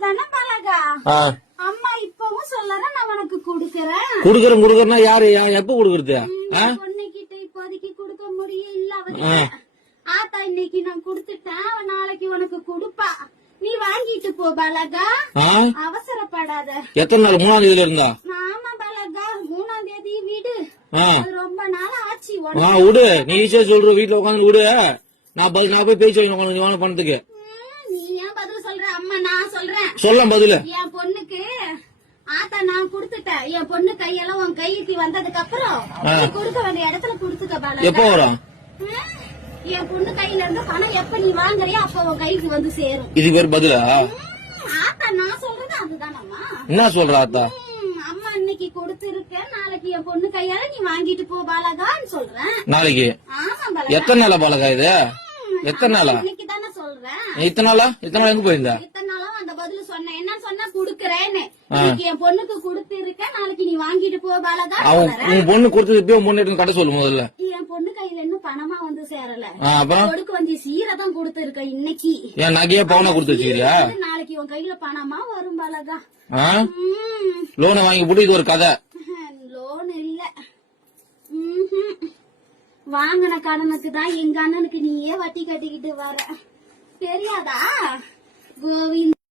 அதுதானே பழகா. அம்மா இப்பவும் சொல்லறேன் நான் உனக்கு குடுக்கறேன். குடுக்கறேன்னா யாரு எப்ப குடுக்கறது? பொண்ணுகிட்ட இப்போதைக்கு குடுக்க முடியும் இல்ல. ஆத்தா இன்னைக்கு நான் குடுத்துட்டேன், நாளைக்கு உனக்கு குடுப்பா. நீ வாங்கிட்டு போ பலகா, அவசரப்படாத. எத்தனை நாள்? 3ஆம் தேதியில இருந்தா? ஆமா பலகா, 3ஆம் தேதி வீடு. ரொம்ப நாள் ஆச்சு. விடு, நீ ஈஸியா சொல்ற. வீட்டுல உட்காந்து விடு, நான் போய் பேச்சு வாங்க பணத்துக்கு. நீ ஏன் பதில் சொல்ற? அம்மா நான் சொல்றேன். சொல்ல பதில். என் பொண்ணுக்கு ஆத்தா நான் குடுத்துட்டேன். என் பொண்ணு கையெல்லாம் உன் கைக்கு வந்ததுக்கு அப்புறம் குடுக்க வேண்டிய இடத்துல குடுத்துக்க பலகா. எப்ப வரும்? என் பொண்ணு கையில இருந்து பணம் எப்ப நீ வாங்குறியோ அப்ப உன் கைக்கு வந்து சேரும். இது பேர் பதிலா? ஆத்தா நான் சொல்றது அதுதானம்மா. என்ன சொல்ற ஆத்தா? அம்மா இன்னைக்கு கொடுத்திருக்கேன், நாளைக்கு என் பொண்ணு கையால நீ வாங்கிட்டு போ பாலகான்னு சொல்றேன். நாளைக்கு? ஆமா பாலகா. எத்தனை நாளா பாலகா இது? எத்தனை நாளா? இன்னைக்கு தானே சொல்றேன். இத்தனை நாளா எங்க போயிருந்தா? இத்தனை நாளும் அந்த பதில் சொன்னேன். என்ன சொன்னா குடுக்கறேன்னு. இன்னைக்கு என் பொண்ணுக்கு கொடுத்திருக்கேன், நாளைக்கு நீ வாங்கிட்டு போ பாலகா. உன் பொண்ணு கொடுத்தது உன் பொண்ணு கட்ட சொல்லு முதல்ல. என் பொண்ணு கையில இன்னும் பணமா வந்து சேரல. அப்புறம் கொடுக்க வந்து சீரதான் கொடுத்திருக்க இன்னைக்கு. என் நகையா பவுனா கொடுத்து வச்சுக்கிறியா? நாளைக்கு உன் கையில பணமா வரும் பாலகா. லோனை வாங்கி போட்டு இது ஒரு கதை. லோன் இல்ல, வாங்கின கடனுக்கு தான் எங்க அண்ணனுக்கு நீயே வட்டி கட்டிக்கிட்டு வர. தெரியாதா கோவிந்த்?